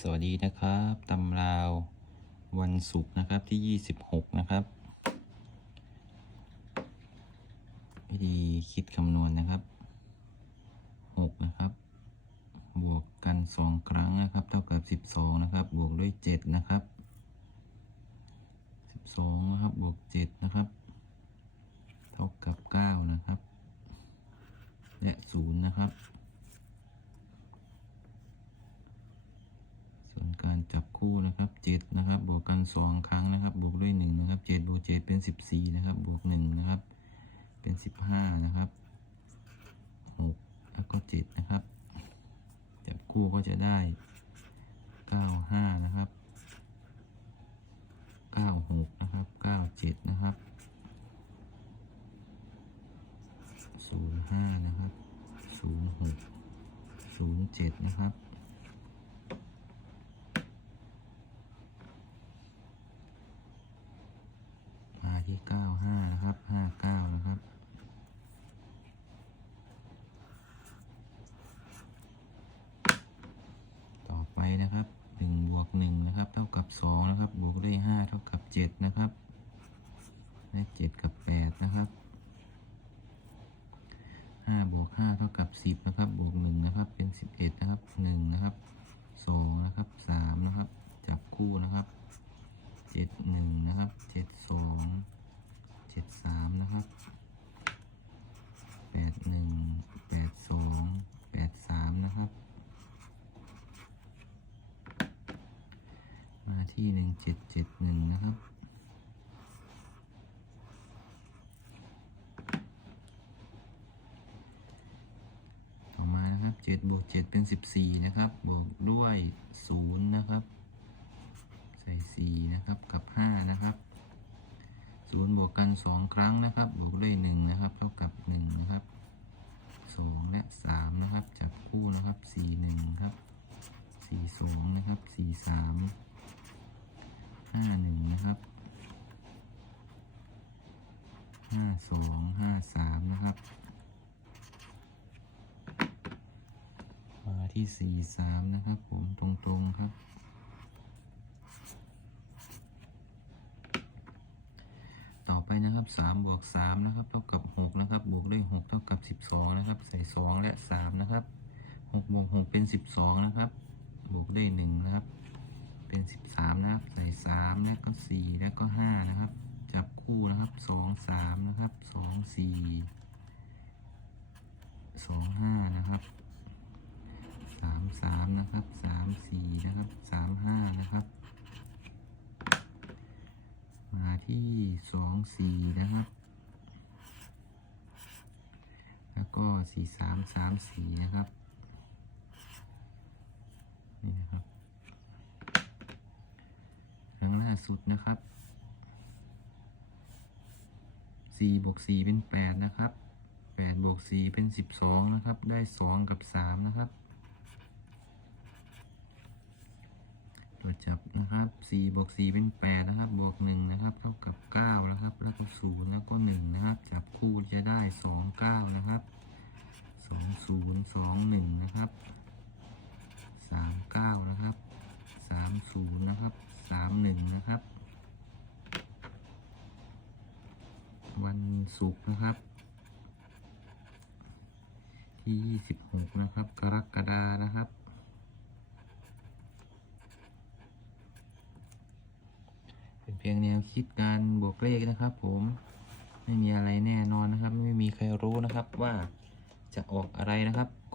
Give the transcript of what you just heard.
สวัสดีนะครับตำราววันศุกร์นะครับที่ 26 นะครับ วิธีคิดคำนวณนะครับ 6 นะครับ บวกกัน 2 ครั้งนะครับ เท่ากับ 12 นะครับ บวกด้วย 7 นะครับ 12 นะครับ บวก 7 นะครับ เท่ากับ 9 นะครับ และ 0 นะครับ ส่วน การจับคู่นะครับเจ็ดนะครับบวกกันสองครั้งนะครับบวกด้วยหนึ่งนะครับเจ็ดบวกเจ็ดเป็นสิบสี่นะครับบวกหนึ่งนะครับเป็นสิบห้านะครับหกแล้วก็เจ็ดนะครับจับคู่ก็จะได้เก้าห้านะครับเก้าหกนะครับเก้าเจ็ดนะครับศูนย์ห้านะครับศูนย์หกศูนย์เจ็ดนะครับ ที่เก้าห้านะครับห้าเก้านะครับ ต่อไปนะครับหนึ่งบวกหนึ่งนะครับ เท่ากับสองนะครับ บวกด้วยห้าเท่ากับเจ็ดนะครับและเจ็ดกับแปดนะครับห้าบวกห้าเท่ากับสิบนะครับ บวกหนึ่งนะครับ เป็นสิบเอ็ดนะครับหนึ่งนะครับสองนะครับสามนะครับ จับคู่นะครับ ที่หนึ่งเจ็ดเจ็ดหนึ่งนะครับ ต่อมานะครับเจ็ดบวกเจ็ดเป็นสิบสี่นะครับ บวกด้วยศูนย์นะครับ ใส่สี่นะครับ กับห้านะครับศูนย์บวกกันสองครั้งนะครับ บวกด้วยหนึ่งนะครับ เท่ากับหนึ่งนะครับสองและสามนะครับ จับคู่นะครับสี่หนึ่งครับสี่สองนะครับสี่สาม ห้าหนึ่งนะครับห้าสองห้าสามนะครับ มาที่สี่สามนะครับ ผมตรงๆครับต่อไปนะครับสามบวกสามนะครับ เท่ากับหกนะครับ บวกด้วยหกเท่ากับสิบสองนะครับ ใส่สองและสามนะครับหกบวกหกเป็นสิบสองนะครับ บวกด้วยหนึ่งนะครับ เป็น สามนะครับ ใส่สามแล้วก็สี่แล้วก็ห้านะครับ จับคู่นะครับสองสามนะครับสองสี่สองห้านะครับสามสามนะครับสามสี่นะครับสามห้านะครับ มาที่สองสี่นะครับแล้วก็สี่สามสามสี่นะครับ นี่นะครับ ล่าสุดนะครับสี่บวกสี่เป็นแปดนะครับแปดบวกสี่เป็นสิบสองนะครับ ได้สองกับสามนะครับตัวจจับนะครับสี่บวกสี่เป็นแปดนะครับ บวกหนึ่งนะครับเท่ากับเก้านะครับ แล้วก็ศูนย์แล้วก็หนึ่งนะครับ จับคู่จะได้สองเก้านะครับสองศูนย์สองหนึ่งนะครับสามเก้านะครับ ศูนย์นะครับสามหนึ่งนะครับ วันศุกร์นะครับ ที่ยี่สิบหกนะครับ กรกฎานะครับเป็นเพียงแนวคิดการบวกเลขนะครับ ผมไม่มีอะไรแน่นอนนะครับ ไม่มีใครรู้นะครับว่าจะออกอะไรนะครับ